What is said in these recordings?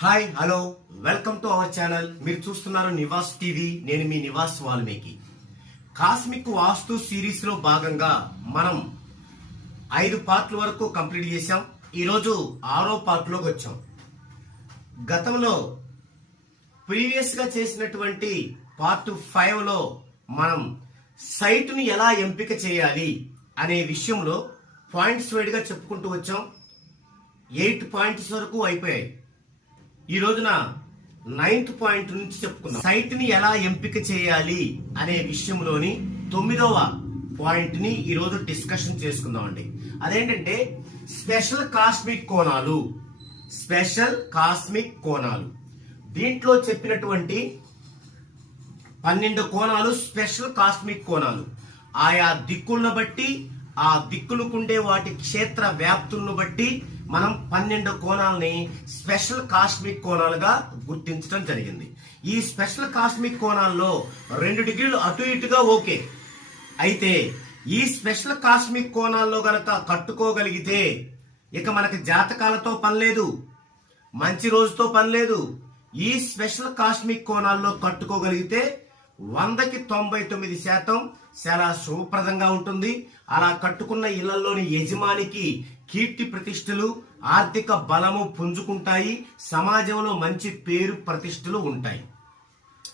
Hi hello welcome to our channel మీరు చూస్తున్నారు Nivas TV. నేను మీ నివాస్ వాల్మీకి. కాస్మిక్ వాస్తు సిరీస్లో భాగంగా మనం ఐదు పార్ట్ల వరకు కంప్లీట్ చేశాం. ఈరోజు ఆరో పార్ట్లోకి వచ్చాం. గతంలో ప్రీవియస్గా చేసినటువంటి పార్ట్ ఫైవ్లో మనం సైట్ని ఎలా ఎంపిక చేయాలి అనే విషయంలో పాయింట్స్ వైడ్గా చెప్పుకుంటూ వచ్చాం. ఎయిట్ పాయింట్స్ వరకు అయిపోయాయి. ఈ రోజున నైన్త్ పాయింట్ నుంచి చెప్పుకుందాం. సైట్ని ఎలా ఎంపిక చేయాలి అనే విషయంలోని తొమ్మిదవ పాయింట్ని ఈ రోజు డిస్కషన్ చేసుకుందాం అండి. అదేంటంటే స్పెషల్ కాస్మిక్ కోణాలు స్పెషల్ కాస్మిక్ కోణాలు. దీంట్లో చెప్పినటువంటి పన్నెండు కోణాలు స్పెషల్ కాస్మిక్ కోణాలు. ఆయా దిక్కులను బట్టి ఆ దిక్కులకుండే వాటి క్షేత్ర వ్యాప్తులను బట్టి మనం పన్నెండు కోణాలని స్పెషల్ కాస్మిక్ కోణాలుగా గుర్తించడం జరిగింది. ఈ స్పెషల్ కాస్మిక్ కోణాల్లో రెండు డిగ్రీలు అటు ఇటుగా ఓకే. అయితే ఈ స్పెషల్ కాస్మిక్ కోణాల్లో గనక కట్టుకోగలిగితే ఇక మనకి జాతకాలతో పనిలేదు మంచి రోజుతో పనిలేదు ఈ స్పెషల్ కాస్మిక్ కోణాల్లో కట్టుకోగలిగితే వందకి తొంభై తొమ్మిది శాతం చాలా శుభప్రదంగా ఉంటుంది. అలా కట్టుకున్న ఇళ్ళలోని యజమానికి కీర్తి ప్రతిష్టలు ఆర్థిక బలము పుంజుకుంటాయి సమాజంలో మంచి పేరు ప్రతిష్టలు ఉంటాయి.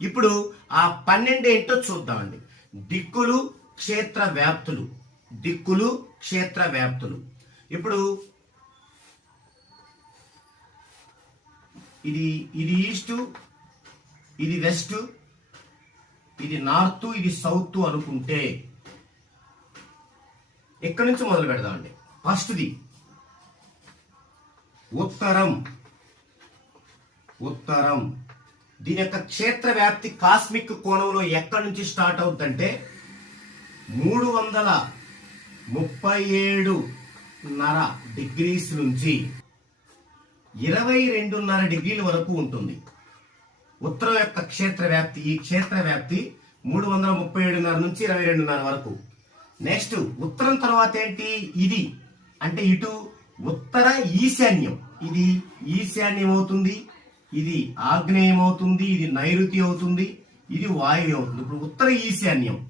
ఇప్పుడు ఆ పన్నెండు ఏంటో చూద్దామండి. దిక్కులు క్షేత్ర వ్యాప్తులు. దిక్కులు క్షేత్ర వ్యాప్తులు. ఇప్పుడు ఇది ఇది ఈస్ట్ ఇది వెస్ట్ ఇది నార్త్ ఇది సౌత్ అనుకుంటే ఎక్కడి నుంచి మొదలు పెడదామండి? ఫస్ట్ది ఉత్తరం. ఉత్తరం. దీని యొక్క క్షేత్ర వ్యాప్తి కాస్మిక్ కోణంలో ఎక్కడి నుంచి స్టార్ట్ అవుతుందంటే మూడు వందల ముప్పై ఏడు నర డిగ్రీస్ నుంచి ఇరవై రెండున్నర డిగ్రీల వరకు ఉంటుంది. ఉత్తరం యొక్క క్షేత్ర వ్యాప్తి ఈ క్షేత్ర వ్యాప్తి మూడు వందల ముప్పై ఏడున్నర నుంచి ఇరవై రెండున్నర వరకు. నెక్స్ట్ ఉత్తరం తర్వాత ఏంటి? ఇది. అంటే ఇటు ఉత్తర ఈశాన్యం. ఇది ఈశాన్యం అవుతుంది ఇది ఆగ్నేయం అవుతుంది ఇది నైరుతి అవుతుంది ఇది వాయువ్యం అవుతుంది. ఇప్పుడు ఉత్తర ఈశాన్యం.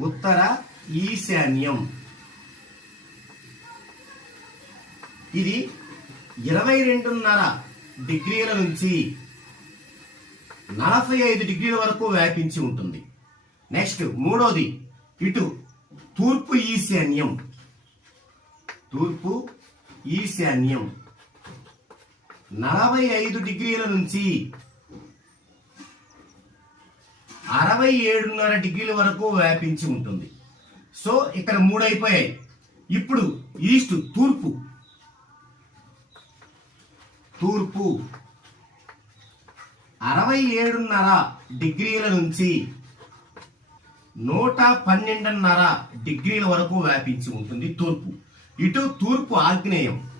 ఉత్తర ఈశాన్యం. ఇది ఇరవై రెండున్నర డిగ్రీల నుంచి నలభై ఐదు డిగ్రీల వరకు వ్యాపించి ఉంటుంది. నెక్స్ట్ మూడోది ఇటు తూర్పు ఈశాన్యం. తూర్పు ఈశాన్యం. నలభై ఐదు డిగ్రీల నుంచి అరవై ఏడున్నర డిగ్రీల వరకు వ్యాపించి ఉంటుంది. సో ఇక్కడ మూడు అయిపోయాయి ఇప్పుడు ఈస్ట్ తూర్పు. తూర్పు. అరవై ఏడున్నర డిగ్రీల నుంచి నూట పన్నెండున్నర డిగ్రీల వరకు వ్యాపించి ఉంటుంది తూర్పు. ఇటు తూర్పు ఆగ్నేయం.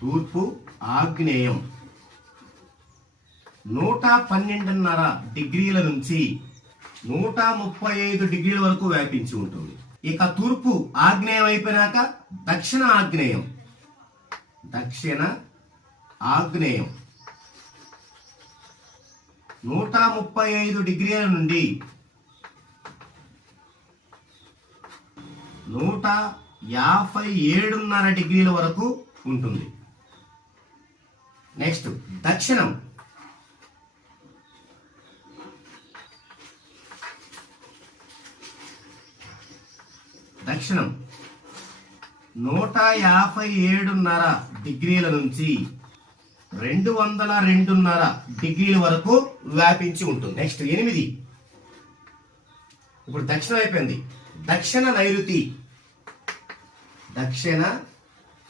తూర్పు ఆగ్నేయం. నూట పన్నెండున్నర డిగ్రీల నుంచి నూట ముప్పై ఐదు డిగ్రీల వరకు వ్యాపించి ఉంటుంది. ఇక తూర్పు ఆగ్నేయం అయిపోయినాక దక్షిణ ఆగ్నేయం. దక్షిణ ఆగ్నేయం. నూట ముప్పై ఐదు డిగ్రీల నుండి నూట యాభై ఏడున్నర డిగ్రీల వరకు ఉంటుంది. నెక్స్ట్ దక్షిణం. దక్షిణం. నూట యాభై ఏడున్నర డిగ్రీల నుంచి రెండు వందల రెండున్నర డిగ్రీల వరకు వ్యాపించి ఉంటుంది. నెక్స్ట్ ఎనిమిది. ఇప్పుడు దక్షిణం అయిపోయింది. దక్షిణ నైరుతి దక్షిణ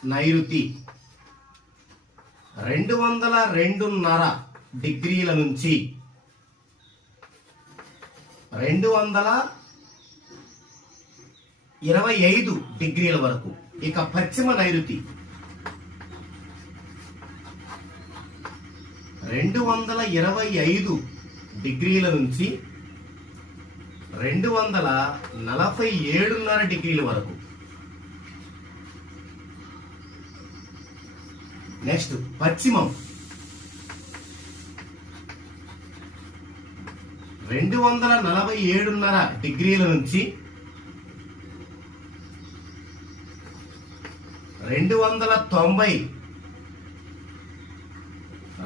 నైరుతి. రెండు వందల రెండున్నర డిగ్రీల నుంచి రెండు వందల ఇరవై ఐదు డిగ్రీల వరకు ఇక పశ్చిమ నైరుతి. రెండు వందల ఇరవై ఐదు డిగ్రీల నుంచి రెండు వందల నలభై ఏడున్నర డిగ్రీల వరకు. నెక్స్ట్ పశ్చిమం. రెండు వందల నలభై ఏడున్నర డిగ్రీల నుంచి రెండు వందల తొంభై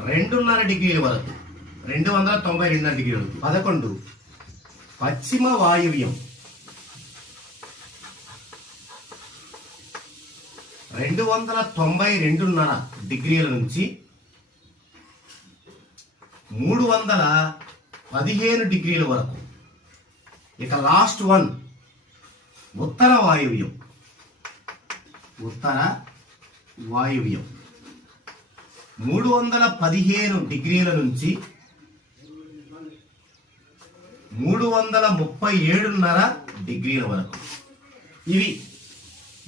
రెండున్నర డిగ్రీల వరకు. రెండు వందల తొంభై రెండున్నర డిగ్రీల వరకు. పదకొండు. పశ్చిమ వాయువ్యం. రెండు వందల తొంభై రెండున్నర డిగ్రీల నుంచి మూడు వందల పదిహేను డిగ్రీల వరకు. ఇక లాస్ట్ వన్ ఉత్తర వాయువ్యం. ఉత్తర వాయువ్యం. మూడు వందల పదిహేను డిగ్రీల నుంచి మూడు వందల ముప్పై ఏడున్నర డిగ్రీల వరకు. ఇవి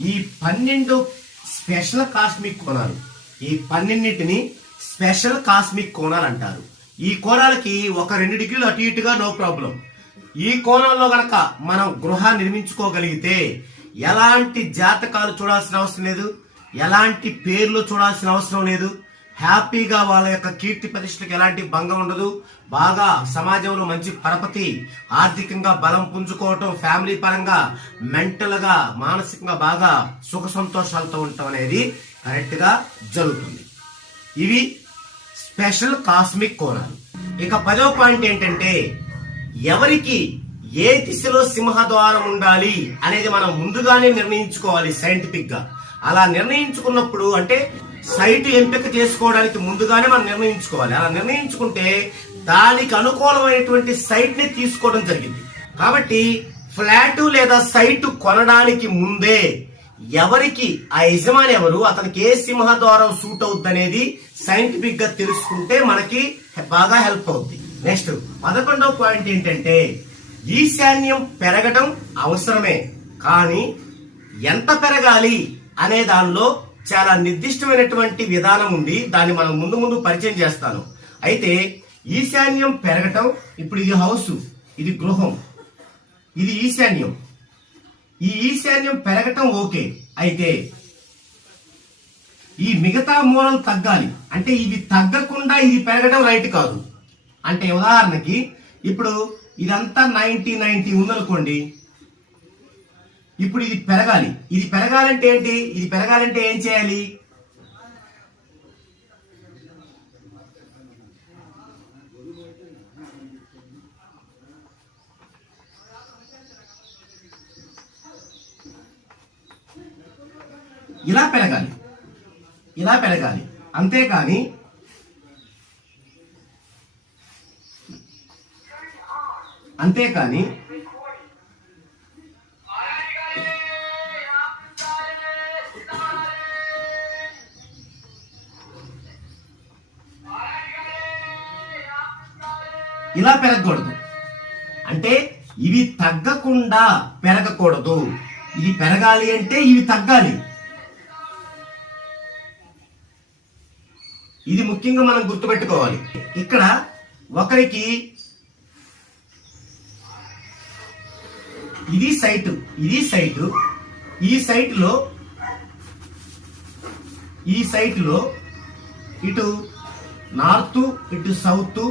ఈ పన్నెండు స్పెషల్ కాస్మిక్ కోణాలు. ఈ పన్నెండింటిని స్పెషల్ కాస్మిక్ కోణాలు అంటారు. ఈ కోణాలకి ఒక రెండు డిగ్రీలు అటు ఇటుగా నో ప్రాబ్లం. ఈ కోణంలో గనక మనం గృహాన్ని నిర్మించుకోగలిగితే ఎలాంటి జాతకాలు చూడాల్సిన అవసరం లేదు? ఎలాంటి పేర్లు చూడాల్సిన అవసరం లేదు? హ్యాపీగా వాళ్ళ యొక్క కీర్తి ప్రతిష్టలకు ఎలాంటి భంగం ఉండదు. బాగా సమాజంలో మంచి పరపతి ఆర్థికంగా బలం పుంజుకోవటం ఫ్యామిలీ పరంగా మెంటల్గా మానసికంగా బాగా సుఖ సంతోషాలతో ఉండటం అనేది కరెక్ట్గా జరుగుతుంది. ఇవి స్పెషల్ కాస్మిక్ కోణాలు. ఇక పదో పాయింట్ ఏంటంటే ఎవరికి ఏ దిశలో సింహద్వారం ఉండాలి అనేది మనం ముందుగానే నిర్ణయించుకోవాలి సైంటిఫిక్గా. అలా నిర్ణయించుకున్నప్పుడు అంటే సైట్ ఎంపిక చేసుకోవడానికి ముందుగానే మనం నిర్ణయించుకోవాలి. అలా నిర్ణయించుకుంటే దానికి అనుకూలమైనటువంటి సైట్ని తీసుకోవడం జరిగింది. కాబట్టి ఫ్లాట్ లేదా సైట్ కొనడానికి ముందే ఎవరికి ఆ యజమాని ఎవరు అతనికి ఏ సింహద్వారం సూట్ అవుద్ది అనేది సైంటిఫిక్గా తెలుసుకుంటే మనకి బాగా హెల్ప్ అవుద్ది. నెక్స్ట్ పదకొండవ పాయింట్ ఏంటంటే ఈశాన్యం పెరగడం అవసరమే. కానీ ఎంత పెరగాలి అనే దానిలో చాలా నిర్దిష్టమైనటువంటి విధానం ఉంది దాన్ని మనం ముందు ముందు పరిచయం చేస్తాను. అయితే ఈశాన్యం పెరగటం ఇప్పుడు ఇది హౌస్ ఇది గృహం. ఇది ఈశాన్యం. ఈ ఈశాన్యం పెరగటం ఓకే. అయితే ఈ మిగతా మూలం తగ్గాలి. అంటే ఇది తగ్గకుండా ఇది పెరగడం రైట్ కాదు. అంటే ఉదాహరణకి ఇప్పుడు ఇదంతా నైన్టీ నైన్టీ ఉందనుకోండి ఇప్పుడు ఇది పెరగాలి. ఇది పెరగాలంటే ఏంటి? ఇది పెరగాలంటే ఏం చేయాలి? ఇలా పెరగాలి. ఇలా పెరగాలి. అంతేకాని అంతేకాని ఇలా పెరగకూడదు. అంటే ఇవి తగ్గకుండా పెరగకూడదు. ఇది పెరగాలి అంటే ఇవి తగ్గాలి. ఇది ముఖ్యంగా మనం గుర్తుపెట్టుకోవాలి. ఇక్కడ ఒకరికి ఇది సైటు ఇది సైటు ఈ సైట్లో ఈ సైట్లో ఇటు నార్త్ ఇటు సౌత్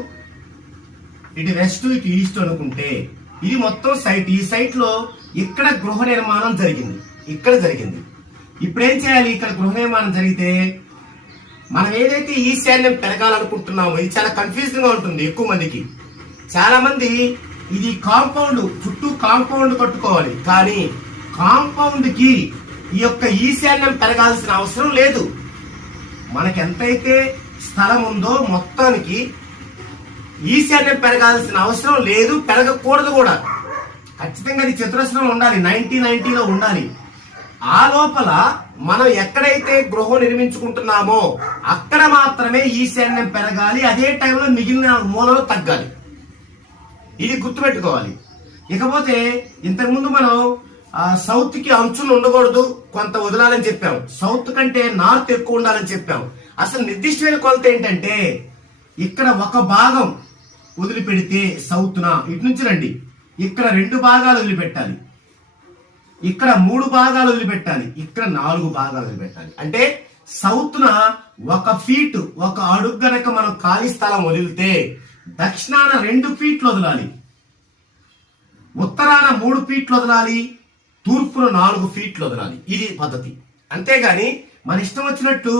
ఇటు వెస్ట్ ఇటు ఈస్ట్ అనుకుంటే ఇది మొత్తం సైట్ ఈ సైట్లో ఇక్కడ గృహ నిర్మాణం జరిగింది. ఇక్కడ జరిగింది. ఇప్పుడు ఏం చేయాలి? ఇక్కడ గృహ నిర్మాణం జరిగితే మనం ఏదైతే ఈశాన్యం పెరగాలనుకుంటున్నామో ఇది చాలా కన్ఫ్యూజింగ్గా ఉంటుంది ఎక్కువ మందికి. చాలా మంది ఇది కాంపౌండ్ చుట్టూ కాంపౌండ్ కట్టుకోవాలి. కానీ కాంపౌండ్కి ఈ యొక్క ఈశాన్యం పెరగాల్సిన అవసరం లేదు. మనకెంతైతే స్థలం ఉందో మొత్తానికి ఈశాన్యం పెరగాల్సిన అవసరం లేదు పెరగకూడదు కూడా. ఖచ్చితంగా అది చతురస్రం ఉండాలి నైన్టీ నైన్టీలో ఉండాలి. ఆ లోపల మనం ఎక్కడైతే గృహం నిర్మించుకుంటున్నామో అక్కడ మాత్రమే ఈశాన్యం పెరగాలి అదే టైంలో మిగిలిన మూలలు తగ్గాలి. ఇది గుర్తుపెట్టుకోవాలి. ఇకపోతే ఇంతకుముందు మనం సౌత్కి అంచులు ఉండకూడదు కొంత వదలాలని చెప్పాం. సౌత్ కంటే నార్త్ ఎక్కువ ఉండాలని చెప్పాం. అసలు నిర్దిష్టమైన కొలత ఏంటంటే ఇక్కడ ఒక భాగం వదిలిపెడితే సౌత్న ఇటు నుంచి రండి. ఇక్కడ రెండు భాగాలు వదిలిపెట్టాలి. ఇక్కడ మూడు భాగాలు వదిలిపెట్టాలి. ఇక్కడ నాలుగు భాగాలు వదిలిపెట్టాలి. అంటే సౌత్న ఒక ఫీట్ ఒక అడుగు గనక మనం ఖాళీ స్థలం వదిలితే దక్షిణాన రెండు ఫీట్లు వదలాలి. ఉత్తరాన మూడు ఫీట్లు వదలాలి. తూర్పున నాలుగు ఫీట్లు వదలాలి. ఇది పద్ధతి. అంతేగాని మన ఇష్టం వచ్చినట్టు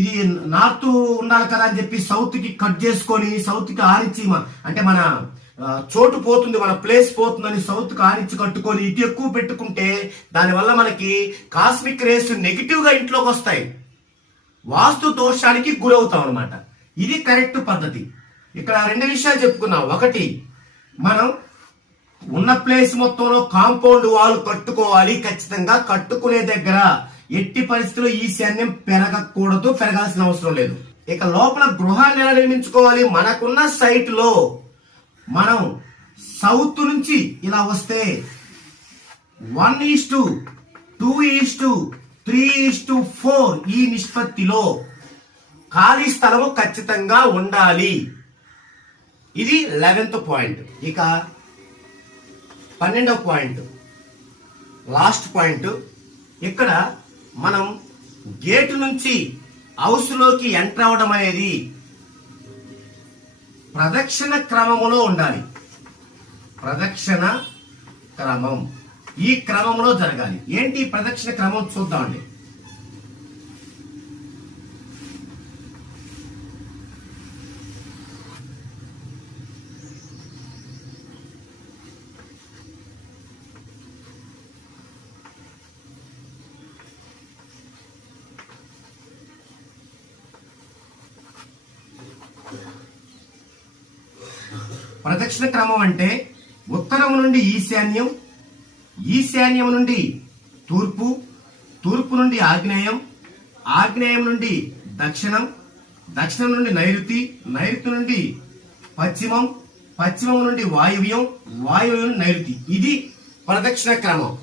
ఇది నార్త్ ఉండాలి కదా అని చెప్పి సౌత్కి కట్ చేసుకొని సౌత్కి ఆరించి అంటే మన చోటు పోతుంది మన ప్లేస్ పోతుందని సౌత్కి ఆరించి కట్టుకొని ఇటు ఎక్కువ పెట్టుకుంటే దానివల్ల మనకి కాస్మిక్ రేస్ నెగిటివ్గా ఇంట్లోకి వస్తాయి. వాస్తు దోషానికి గురవుతాం అనమాట ఇది కరెక్ట్ పద్ధతి. ఇక్కడ రెండు విషయాలు చెప్పుకున్నాం. ఒకటి మనం ఉన్న ప్లేస్ మొత్తంలో కాంపౌండ్ వాల్ కట్టుకోవాలి ఖచ్చితంగా కట్టుకునే దగ్గర ఎట్టి పరిస్థితుల్లో ఈశాన్యం పెరగకూడదు పెరగాల్సిన అవసరం లేదు. ఇక లోపల గృహాన్ని ఎలా నిర్మించుకోవాలి? మనకున్న సైట్లో మనం సౌత్ నుంచి ఇలా వస్తే one is to two is to three is to four ఈ నిష్పత్తిలో ఖాళీ స్థలము ఖచ్చితంగా ఉండాలి. ఇది లెవెన్త్ పాయింట్. ఇక పన్నెండవ పాయింట్. Last point. ఇక్కడ మనం గేటు నుంచి హౌస్లోకి ఎంటర్ అవడం అనేది ప్రదక్షిణ క్రమములో ఉండాలి. ప్రదక్షిణ క్రమం. ఈ క్రమంలో జరగాలి. ఏంటి ఈ ప్రదక్షిణ క్రమం చూద్దామండి. ప్రదక్షిణ క్రమం అంటే ఉత్తరం నుండి ఈశాన్యం ఈశాన్యం నుండి తూర్పు తూర్పు నుండి ఆగ్నేయం ఆగ్నేయం నుండి దక్షిణం దక్షిణం నుండి నైరుతి నైరుతి నుండి పశ్చిమం పశ్చిమం నుండి వాయువ్యం వాయువ్యం నైరుతి. ఇది ప్రదక్షిణ క్రమం.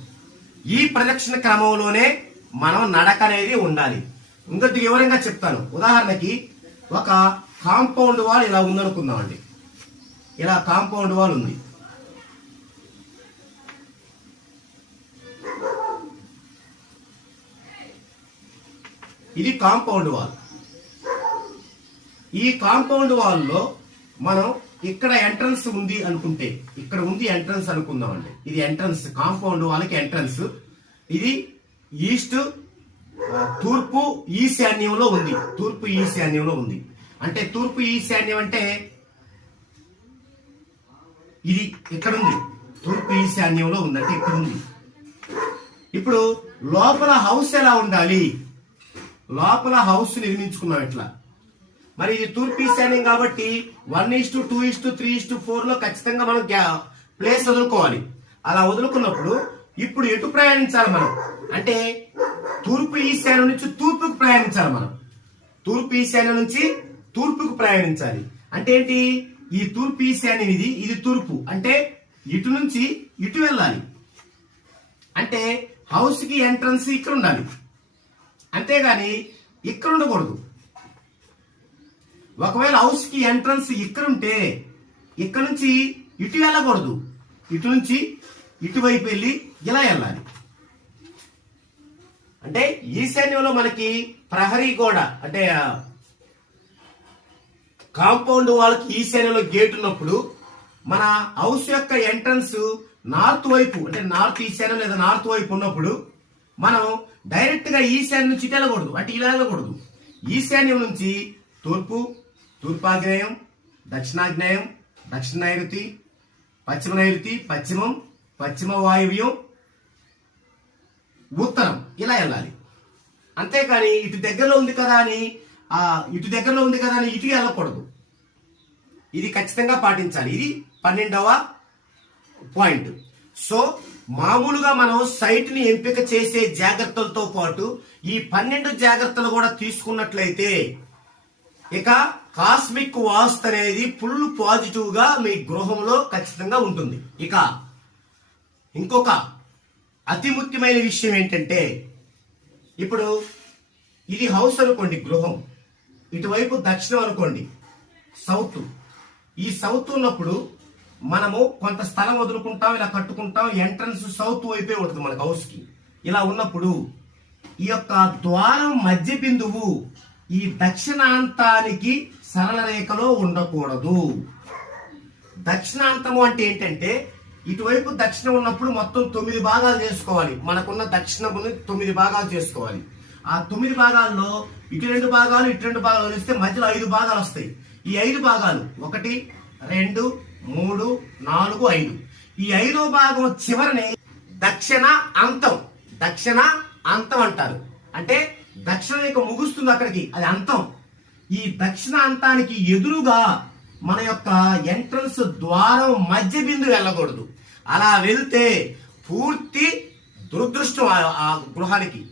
ఈ ప్రదక్షిణ క్రమంలోనే మనం నడక అనేది ఉండాలి. ఇంకొద్ది వివరంగా చెప్తాను. ఉదాహరణకి ఒక కాంపౌండ్ వాల్ ఇలా ఉందనుకుందామండి. ఇలా కాంపౌండ్ వాల్ ఉంది. ఇది కాంపౌండ్ వాల్. ఈ కాంపౌండ్ వాల్లో మనం ఇక్కడ ఎంట్రన్స్ ఉంది అనుకుంటే ఇక్కడ ఉంది ఎంట్రన్స్ అనుకుందామండి. ఇది ఎంట్రన్స్ కాంపౌండ్ వాళ్ళకి ఎంట్రన్స్. ఇది ఈస్ట్ తూర్పు ఈశాన్యంలో ఉంది. తూర్పు ఈశాన్యంలో ఉంది. అంటే తూర్పు ఈశాన్యం అంటే ఇది ఇక్కడ ఉంది తూర్పు ఈశాన్యంలో ఉందంటే అంటే ఇక్కడ ఉంది ఇప్పుడు లోపల హౌస్ ఎలా ఉండాలి? లోపల హౌస్ నిర్మించుకున్నాం ఇట్లా మరి ఇది తూర్పు ఈశాన్యం కాబట్టి one is to two is to three is to ఫోర్లో ఖచ్చితంగా మనం గ్యా- ప్లేస్ వదులుకోవాలి. అలా వదులుకున్నప్పుడు ఇప్పుడు ఎటు ప్రయాణించాలి మనం? అంటే తూర్పు ఈశాన్యం నుంచి తూర్పుకు ప్రయాణించాలి మనం. తూర్పు ఈశాన్యం నుంచి తూర్పుకు ప్రయాణించాలి. అంటే ఏంటి? ఈ తూర్పు ఈశాన్యం ఇది ఇది తూర్పు. అంటే ఇటు నుంచి ఇటు వెళ్ళాలి. అంటే హౌస్కి ఎంట్రన్స్ ఇక్కడ ఉండాలి. అంతేగాని ఇక్కడ ఉండకూడదు. ఒకవేళ హౌస్కి ఎంట్రన్స్ ఇక్కడ ఉంటే ఇక్కడ నుంచి ఇటు వెళ్ళకూడదు. ఇటు నుంచి ఇటువైపు వెళ్ళి ఇలా వెళ్ళాలి. అంటే ఈశాన్యంలో మనకి ప్రహరీ గోడ అంటే కాంపౌండ్ వాళ్ళకి ఈశాన్యంలో గేట్ ఉన్నప్పుడు మన హౌస్ యొక్క ఎంట్రన్స్ నార్త్ వైపు అంటే నార్త్ ఈశాన్యం లేదా నార్త్ వైపు ఉన్నప్పుడు మనం డైరెక్ట్గా ఈ ఈశాన్యం నుంచి ఇటు వెళ్ళకూడదు అంటే ఇలా వెళ్ళకూడదు. ఈశాన్యం నుంచి తూర్పు తూర్పాగ్నేయం దక్షిణాగ్నేయం దక్షిణ నైరుతి పశ్చిమ నైరుతి పశ్చిమం పశ్చిమ వాయువ్యం ఉత్తరం ఇలా వెళ్ళాలి. అంతేకాని ఇటు దగ్గరలో ఉంది కదా అని ఆ ఇటు దగ్గరలో ఉంది కదా అని ఇటుకి వెళ్ళకూడదు. ఇది ఖచ్చితంగా పాటించాలి. ఇది పన్నెండవ పాయింట్. సో మామూలుగా మనం సైట్ని ఎంపిక చేసే జాగ్రత్తలతో పాటు ఈ పన్నెండు జాగ్రత్తలు కూడా తీసుకున్నట్లయితే ఇక కాస్మిక్ వాస్తు అనేది ఫుల్ పాజిటివ్గా మీ గృహంలో ఖచ్చితంగా ఉంటుంది. ఇక ఇంకొక అతి ముఖ్యమైన విషయం ఏంటంటే ఇప్పుడు ఇది హౌస్ అనుకోండి గృహం. ఇటువైపు దక్షిణం అనుకోండి. సౌత్. ఈ సౌత్ ఉన్నప్పుడు మనము కొంత స్థలం వదులుకుంటాం ఇలా కట్టుకుంటాం ఎంట్రన్స్ సౌత్ వైపే ఉంటుంది మనకు హౌస్కి ఇలా ఉన్నప్పుడు ఈ యొక్క ద్వారం మధ్య బిందువు ఈ దక్షిణాంతానికి సరళ రేఖలో ఉండకూడదు. దక్షిణాంతము అంటే ఏంటంటే ఇటువైపు దక్షిణం ఉన్నప్పుడు మొత్తం తొమ్మిది భాగాలు చేసుకోవాలి. మనకున్న దక్షిణముని తొమ్మిది భాగాలు చేసుకోవాలి. ఆ తొమ్మిది భాగాల్లో ఇటు రెండు భాగాలు ఇటు రెండు భాగాలు వదిలిస్తే మధ్యలో ఐదు భాగాలు వస్తాయి. ఈ ఐదు భాగాలు ఒకటి రెండు మూడు నాలుగు ఐదు. ఈ ఐదో భాగం చివరిని దక్షిణ అంతం దక్షిణ అంతం అంటారు. అంటే దక్షిణ యొక్క ముగుస్తుంది అక్కడికి అది అంతం. ఈ దక్షిణ అంతానికి ఎదురుగా మన యొక్క ఎంట్రన్స్ ద్వారం మధ్య బిందు వెళ్ళకూడదు. అలా వెళ్తే పూర్తి దురదృష్టం ఆ గృహానికి.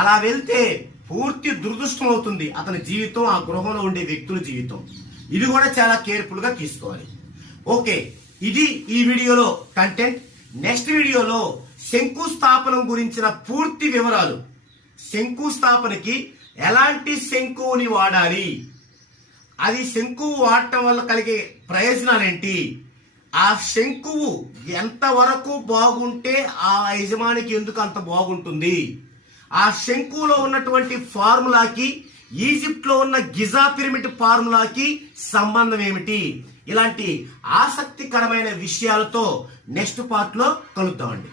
అలా వెళ్తే పూర్తి దురదృష్టం అవుతుంది. అతని జీవితం ఆ గృహంలో ఉండే వ్యక్తుల జీవితం. ఇది కూడా చాలా కేర్ఫుల్గా తీసుకోవాలి. ఓకే ఇది ఈ వీడియోలో కంటెంట్. నెక్స్ట్ వీడియోలో శంకుస్థాపనం గురించిన పూర్తి వివరాలు. శంకుస్థాపనకి ఎలాంటి శంకువుని వాడాలి? అది శంకువు వాడటం వల్ల కలిగే ప్రయోజనాలు ఏంటి ఆ శంకువు ఎంతవరకు బాగుంటే ఆ యజమానికి ఎందుకు అంత బాగుంటుంది? ఆ శంకులో ఉన్నటువంటి ఫార్ములాకి ఈజిప్ట్లో ఉన్న గిజా పిరమిడ్ ఫార్ములాకి సంబంధం ఏమిటి? ఇలాంటి ఆసక్తికరమైన విషయాలతో నెక్స్ట్ పార్ట్లో కలుద్దామండి.